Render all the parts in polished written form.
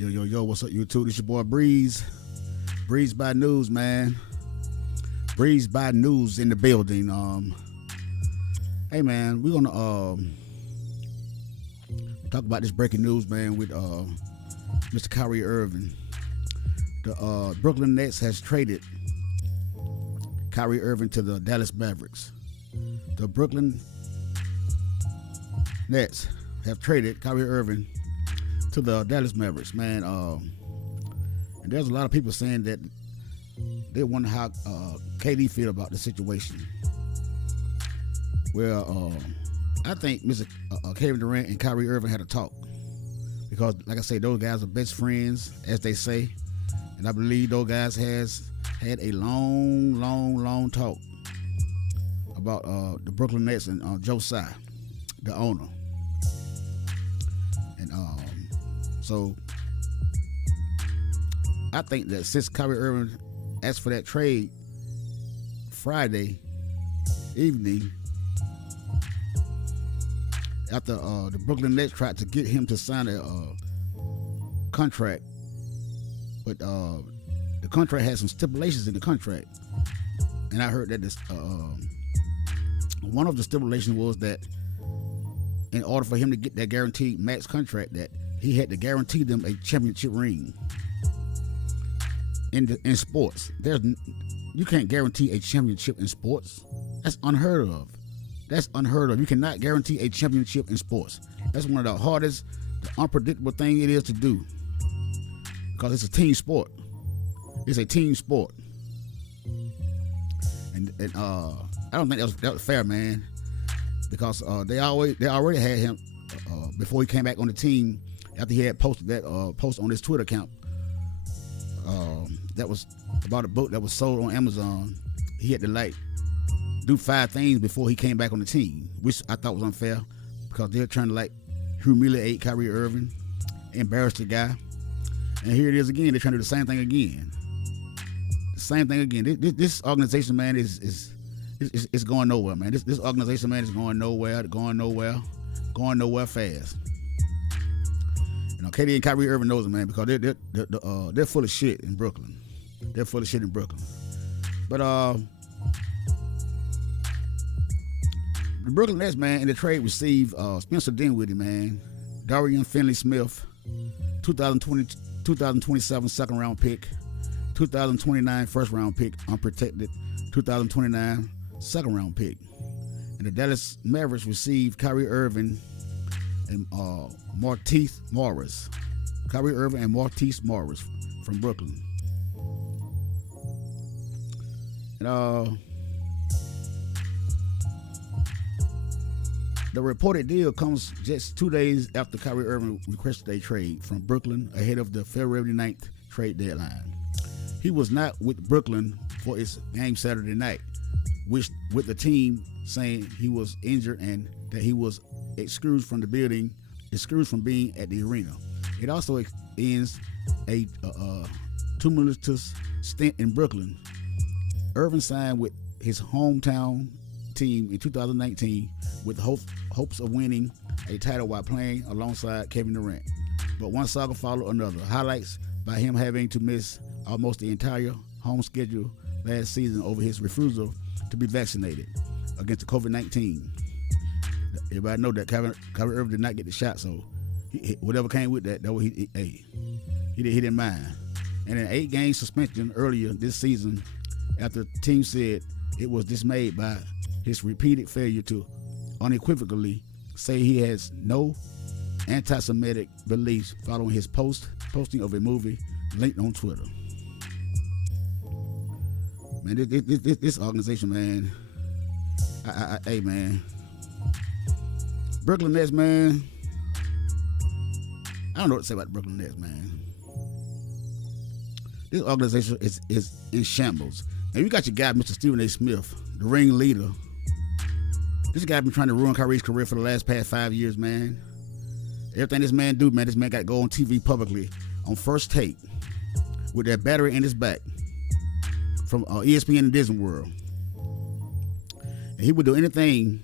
Yo, what's up, YouTube? This your boy Breeze. Breeze by News, man. Breeze by News in the building. Hey, man, we're gonna talk about this breaking news, man, with Mr. Kyrie Irving. The Brooklyn Nets has traded Kyrie Irving to the Dallas Mavericks. The Brooklyn Nets have traded Kyrie Irving to the Dallas Mavericks, man. And there's a lot of people saying that they wonder how KD feel about the situation. Well, I think Mr. Kevin Durant and Kyrie Irving had a talk because, like I say, those guys are best friends, as they say, and I believe those guys has had a long talk about the Brooklyn Nets and Joe Tsai, the owner, and so I think that since Kyrie Irving asked for that trade Friday evening, after the Brooklyn Nets tried to get him to sign a contract, but the contract had some stipulations in the contract, and I heard that this, one of the stipulations was that in order for him to get that guaranteed max contract, that he had to guarantee them a championship ring. In sports, you can't guarantee a championship in sports. That's unheard of. You cannot guarantee a championship in sports. That's one of the hardest, the unpredictable thing it is to do, because it's a team sport. It's a team sport, and I don't think that was fair, man, because they already had him before he came back on the team, after he had posted that post on his Twitter account that was about a book that was sold on Amazon. He had to do 5 things before he came back on the team, which I thought was unfair, because they're trying to humiliate Kyrie Irving, embarrass the guy, and here it is again. They're trying to do the same thing again. This organization, man, is going nowhere, man. This organization, man, is going nowhere fast. You know, KD and Kyrie Irving knows it, man, because they're full of shit in Brooklyn. They're full of shit in Brooklyn. But the Brooklyn Nets, man, in the trade received Spencer Dinwiddie, man, Dorian Finney-Smith, 2027 second round pick, 2029 first round pick, unprotected, 2029 second round pick. And the Dallas Mavericks received Kyrie Irving and Marquise Morris. Kyrie Irving and Marquise Morris from Brooklyn. And the reported deal comes just 2 days after Kyrie Irving requested a trade from Brooklyn ahead of the February 9th trade deadline. He was not with Brooklyn for its game Saturday night, with the team saying he was injured and that he was excused from being at the arena. It also ends a tumultuous stint in Brooklyn. Irving signed with his hometown team in 2019 with hopes of winning a title while playing alongside Kevin Durant. But one saga followed another. Highlights by him having to miss almost the entire home schedule last season over his refusal to be vaccinated against the COVID-19. Everybody know that Kyrie Irving did not get the shot, so whatever came with that he didn't mind. And an 8-game suspension earlier this season after the team said it was dismayed by his repeated failure to unequivocally say he has no anti-Semitic beliefs following his posting of a movie linked on Twitter. Man, this organization, man, hey, man, Brooklyn Nets, man, I don't know what to say about the Brooklyn Nets, man. This organization is in shambles. And you got your guy, Mr. Stephen A. Smith, the ringleader. This guy been trying to ruin Kyrie's career for the past 5 years, man. Everything this man do, man, this man got to go on TV publicly on First Take with that battery in his back from ESPN and Disney World. And he would do anything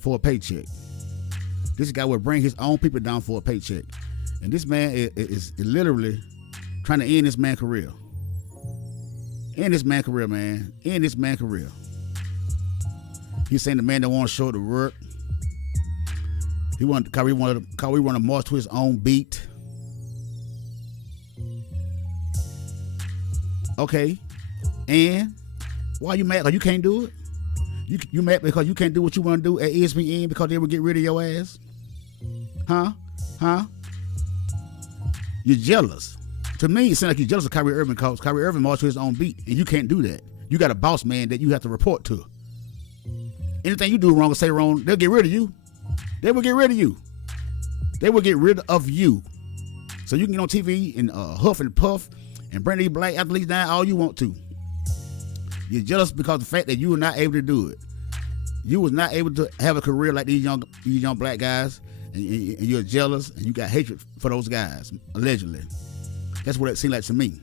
for a paycheck. This guy would bring his own people down for a paycheck. And this man is literally trying to end this man's career. End this man's career, man. End this man's career. He's saying the man that want to show the work. Kyrie wanted to march to his own beat. Okay. And why you mad? Because you can't do it? You mad because you can't do what you want to do at ESPN because they will get rid of your ass? Huh? You're jealous. To me, it sounds like you're jealous of Kyrie Irving because Kyrie Irving marched to his own beat, and you can't do that. You got a boss man that you have to report to. Anything you do wrong or say wrong, they'll get rid of you. They will get rid of you. They will get rid of you. So you can get on TV and huff and puff and bring these black athletes down all you want to. You're jealous because of the fact that you were not able to do it. You was not able to have a career like these young black guys, and you're jealous and you got hatred for those guys, allegedly. That's what it seemed like to me.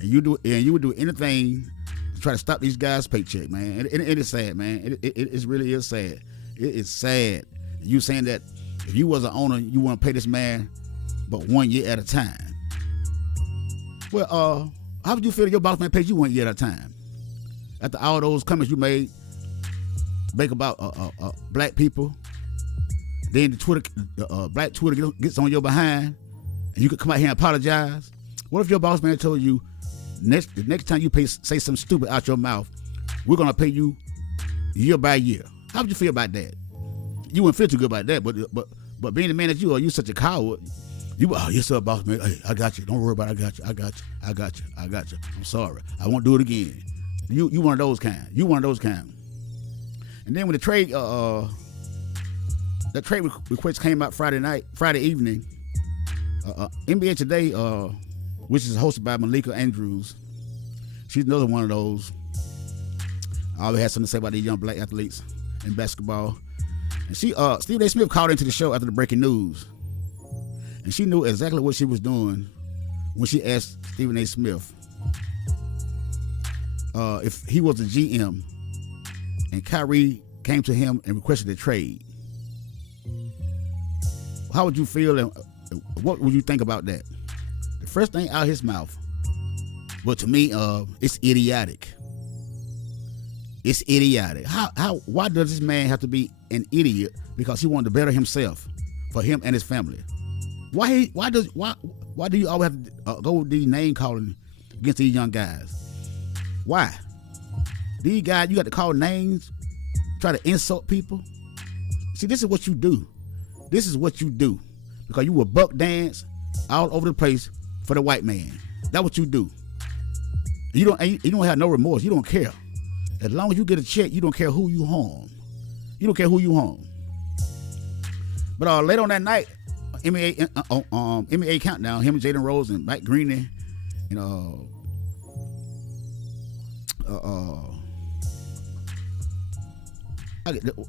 And you would do anything to try to stop these guys' paycheck, man. It is sad, man. It really is sad. It is sad. You saying that if you was an owner, you want to pay this man but 1 year at a time. Well, how would you feel if your boss man paid you 1 year at a time? After all those comments you made about black people, then the black Twitter gets on your behind, and you could come out here and apologize. What if your boss man told you the next time you say something stupid out your mouth, we're gonna pay you year by year? How would you feel about that? You wouldn't feel too good about that, but being the man that you are, you such a coward. Yes sir, boss man. Hey, I got you. Don't worry about it. I got you. I'm sorry. I won't do it again. You one of those kind. And then when the trade request came out Friday evening, NBA Today, which is hosted by Malika Andrews, she's another one of those. I always had something to say about these young black athletes in basketball. And Stephen A. Smith called into the show after the breaking news. And she knew exactly what she was doing when she asked Stephen A. Smith if he was a GM and Kyrie came to him and requested a trade. How would you feel and what would you think about that? The first thing out of his mouth, but to me, it's idiotic. It's idiotic. Why does this man have to be an idiot because he wanted to better himself for him and his family? Why do you always have to go with these name calling against these young guys? Why? These guys, you got to call names, try to insult people. See, this is what you do. Because you will buck dance all over the place for the white man. That's what you do. You don't have no remorse. You don't care. As long as you get a check, you don't care who you harm. But later on that night, NBA Countdown, him and Jaden Rose and Mike Green and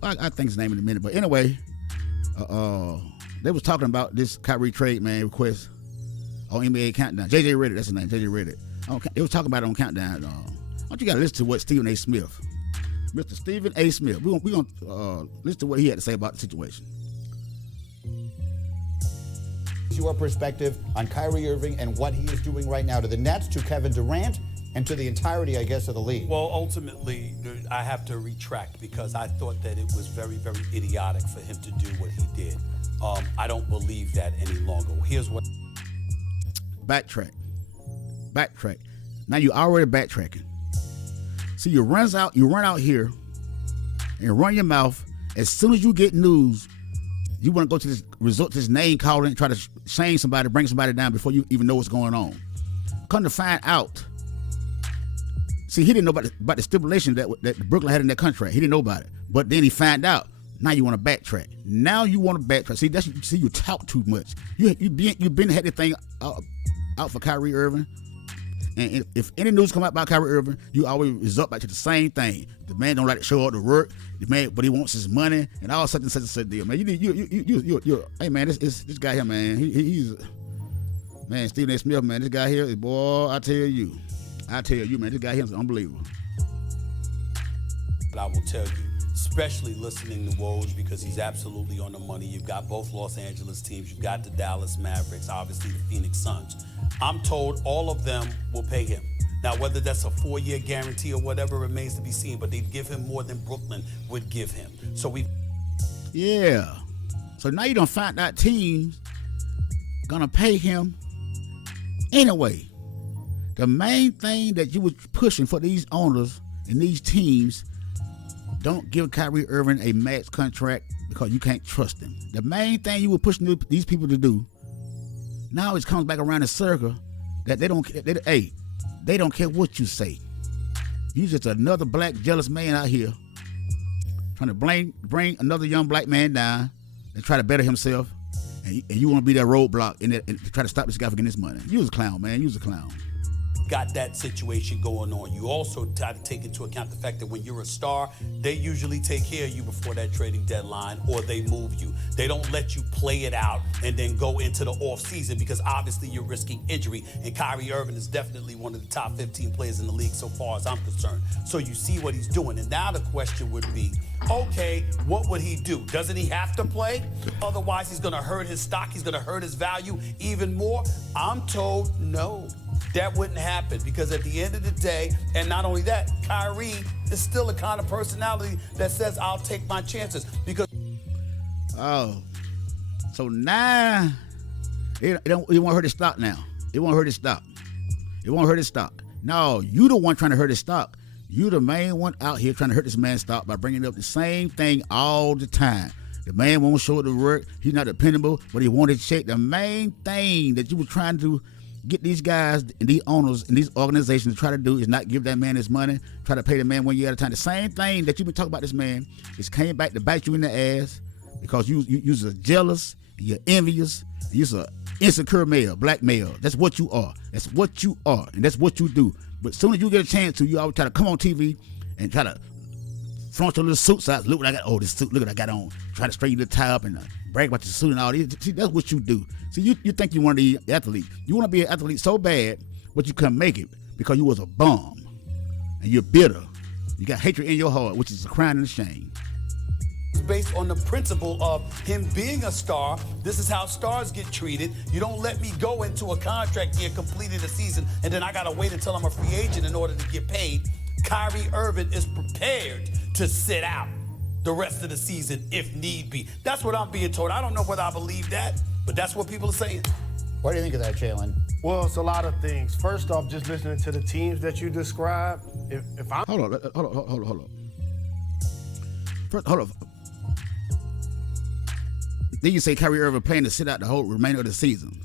I think his name in a minute, but anyway, they was talking about this Kyrie trade man request on NBA Countdown. JJ Reddick, that's his name, JJ Reddick. They was talking about it on Countdown. Why don't you gotta listen to what Stephen A. Smith, Mr. Stephen A. Smith, we're gonna listen to what he had to say about the situation. Your perspective on Kyrie Irving and what he is doing right now to the Nets, to Kevin Durant, and to the entirety, I guess, of the league? Well, ultimately, I have to retract because I thought that it was very, very idiotic for him to do what he did. I don't believe that any longer. Here's what. Backtrack. Now you already backtracking. See, you run out here and run your mouth. As soon as you get news, you want to go to resort to this name calling, try to shame somebody, bring somebody down before you even know what's going on. Come to find out. See, he didn't know about the stipulation that Brooklyn had in that contract. He didn't know about it. But then he found out. Now you want to backtrack. See, you talk too much. You've been had this thing out for Kyrie Irving. And if any news come out about Kyrie Irving, you always resort back to the same thing. The man don't like to show up to work. The man, but he wants his money and all such and such deal. Man, you hey man, this guy here, man. He's man, Stephen A. Smith, man. This guy here, boy, I tell you, man, this guy here is unbelievable. But I will tell you, especially listening to Woj because he's absolutely on the money. You've got both Los Angeles teams. You've got the Dallas Mavericks, obviously the Phoenix Suns. I'm told all of them will pay him. Now, whether that's a 4-year guarantee or whatever remains to be seen, but they'd give him more than Brooklyn would give him. So Yeah. So now you don't find that teams gonna pay him anyway. The main thing that you were pushing for these owners and these teams, don't give Kyrie Irving a max contract because you can't trust him. The main thing you were pushing these people to do, now it comes back around the circle that they don't care what you say. You just another black jealous man out here trying to bring another young black man down and try to better himself, and you want to be that roadblock and try to stop this guy from getting his money. You was a clown, man. You was a clown. Got that situation going on. You also try to take into account the fact that when you're a star, they usually take care of you before that trading deadline, or they move you. They don't let you play it out and then go into the off season because obviously you're risking injury. And Kyrie Irving is definitely one of the top 15 players in the league so far as I'm concerned. So you see what he's doing. And now the question would be, okay, what would he do? Doesn't he have to play? Otherwise, he's going to hurt his stock. He's going to hurt his value even more. I'm told no. That wouldn't happen because at the end of the day, and not only that, Kyrie is still the kind of personality that says, I'll take my chances. Because so now it won't hurt his stock now. It won't hurt his stock. It won't hurt his stock. No, you the one trying to hurt his stock. You the main one out here trying to hurt this man's stock by bringing up the same thing all the time. The man won't show up to work. He's not dependable, but he wanted to check. The main thing that you were trying to get these guys and these owners and these organizations to try to do is not give that man his money, try to pay the man 1 year at a time. The same thing that you've been talking about this man is came back to bite you in the ass because you're jealous, you're envious, you're an insecure male, black male. That's what you are. That's what you are, and that's what you do. But as soon as you get a chance to, you always try to come on TV and try to flaunt your little suit size. Look what I got. Oh, this suit, look what I got on. Try to straighten the tie up and brag about your suit and all this. See, that's what you do. See, you think you want to be an athlete. You want to be an athlete so bad, but you couldn't make it because you was a bum. And you're bitter. You got hatred in your heart, which is a crime and a shame. Based on the principle of him being a star, this is how stars get treated. You don't let me go into a contract year, completed a season, and then I got to wait until I'm a free agent in order to get paid. Kyrie Irving is prepared to sit out the rest of the season if need be. That's what I'm being told. I don't know whether I believe that, but that's what people are saying. What do you think of that, Jalen? Well, it's a lot of things. First off, just listening to the teams that you described, if I'm... Hold on. First, hold on. Then you say Kyrie Irving planning to sit out the whole remainder of the season.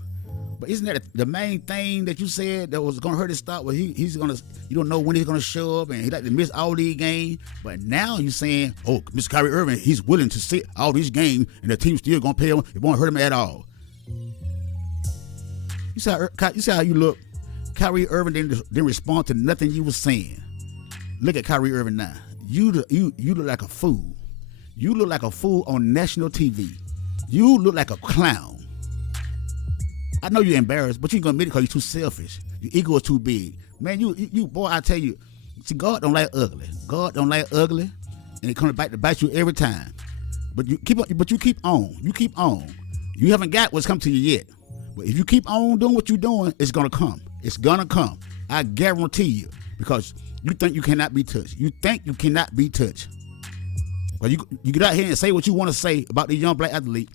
But isn't that the main thing that you said that was going to hurt his stock? Well, he's going to, you don't know when he's going to show up, and he like to miss all these games. But now you're saying, oh, Mr. Kyrie Irving, he's willing to sit all these games, and the team's still going to pay him. It won't hurt him at all. You see how you look? Kyrie Irving didn't respond to nothing you was saying. Look at Kyrie Irving now. You look like a fool. You look like a fool on national TV. You look like a clown. I know you're embarrassed, but you ain't gonna admit it because you're too selfish. Your ego is too big. Man, you boy, I tell you, see, God don't like ugly. God don't like ugly, and it comes back to bite you every time. But you keep on. You keep on. You haven't got what's come to you yet. But if you keep on doing what you're doing, it's gonna come. It's gonna come. I guarantee you, because you think you cannot be touched. You think you cannot be touched. But you get out here and say what you want to say about the young black athlete.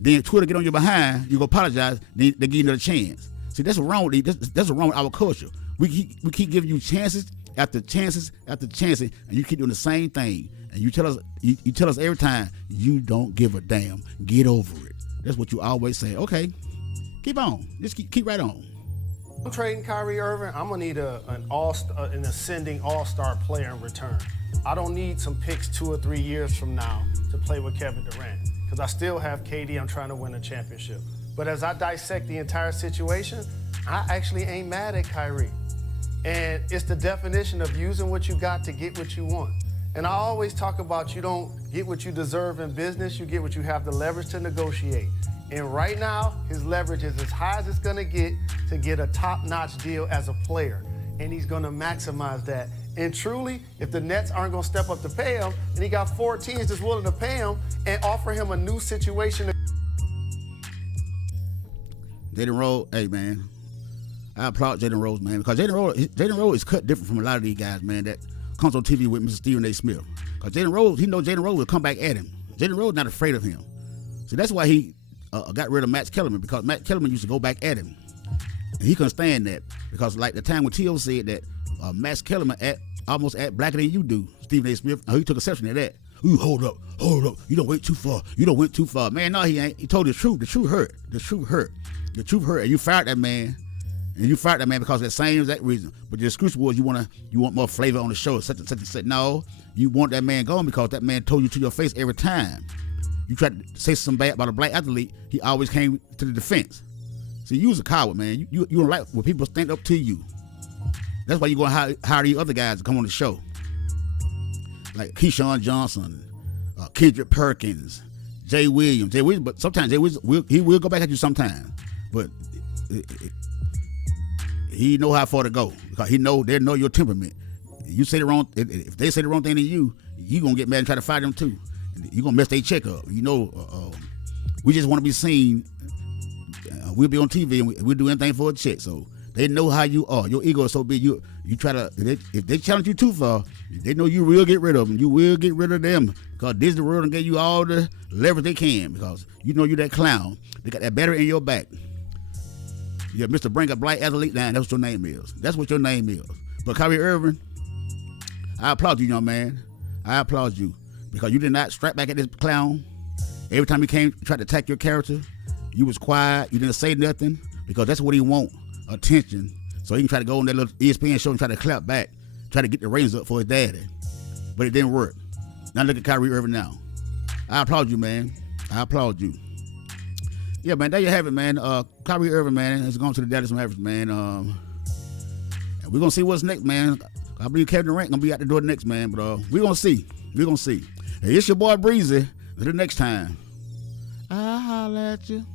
Then Twitter get on your behind, you go apologize, then they give you another chance. See, that's what's wrong with that's what's wrong with our culture. We keep giving you chances after chances after chances, and you keep doing the same thing. And you tell us every time, you don't give a damn. Get over it. That's what you always say. Okay, keep on. Just keep right on. I'm trading Kyrie Irving. I'm gonna need an ascending all-star player in return. I don't need some picks 2 or 3 years from now to play with Kevin Durant, because I still have KD. I'm trying to win a championship. But as I dissect the entire situation, I actually ain't mad at Kyrie. And it's the definition of using what you got to get what you want. And I always talk about you don't get what you deserve in business, you get what you have the leverage to negotiate. And right now, his leverage is as high as it's gonna get to get a top-notch deal as a player. And he's gonna maximize that. And truly, if the Nets aren't going to step up to pay him, and he got 4 teams that's willing to pay him and offer him a new situation. Jalen Rose, hey, man. I applaud Jalen Rose, man, because Jalen Rose is cut different from a lot of these guys, man, that comes on TV with Mr. Stephen A. Smith. Because Jalen Rose, he knows Jalen Rose will come back at him. Jalen Rose not afraid of him. So that's why he got rid of Matt Kellerman, because Matt Kellerman used to go back at him. And he couldn't stand that, because like the time when T.O. said that Matt Kellerman almost act blacker than you do, Stephen A. Smith, he took exception to that. Ooh, hold up, you don't went too far. Man, no, he ain't. He told the truth. The truth hurt. And you fired that man. And you fired that man because of that same exact reason. But the excuse was you want more flavor on the show, such and such. No, you want that man gone because that man told you to your face every time. You tried to say something bad about a black athlete, he always came to the defense. See, you was a coward, man. You don't like when people stand up to you. That's why you're going to hire these other guys to come on the show. Like Keyshawn Johnson, Kendrick Perkins, Jay Williams. But sometimes Jay Williams, he will go back at you sometime. But he know how far to go because they know your temperament. You say the wrong, if they say the wrong thing to you, you gonna get mad and try to fight them too. You gonna mess their check up. We just want to be seen. We'll be on TV and we'll do anything for a check. So they know how you are. Your ego is so big. You try to if they challenge you too far, they know you will get rid of them. You will get rid of them because Disney World and gave you all the leverage they can because you know you that clown. They got that battery in your back. Yeah, Mr. Bring Up Black Athlete, that's what your name is. That's what your name is. But Kyrie Irving, I applaud you, young man. I applaud you because you did not strike back at this clown. Every time he came, tried to attack your character, you was quiet. You didn't say nothing because that's what he want, attention. So he can try to go on that little ESPN show and try to clap back, try to get the ratings up for his daddy. But it didn't work. Now look at Kyrie Irving now. I applaud you, man. I applaud you. Yeah, man, there you have it, man. Kyrie Irving, man, has gone to the Dallas Mavericks, man. And we're going to see what's next, man. I believe Kevin Durant going to be out the door next, man. But we're going to see. We're going to see. Hey, it's your boy Breezy. Until next time, I'll holler at you.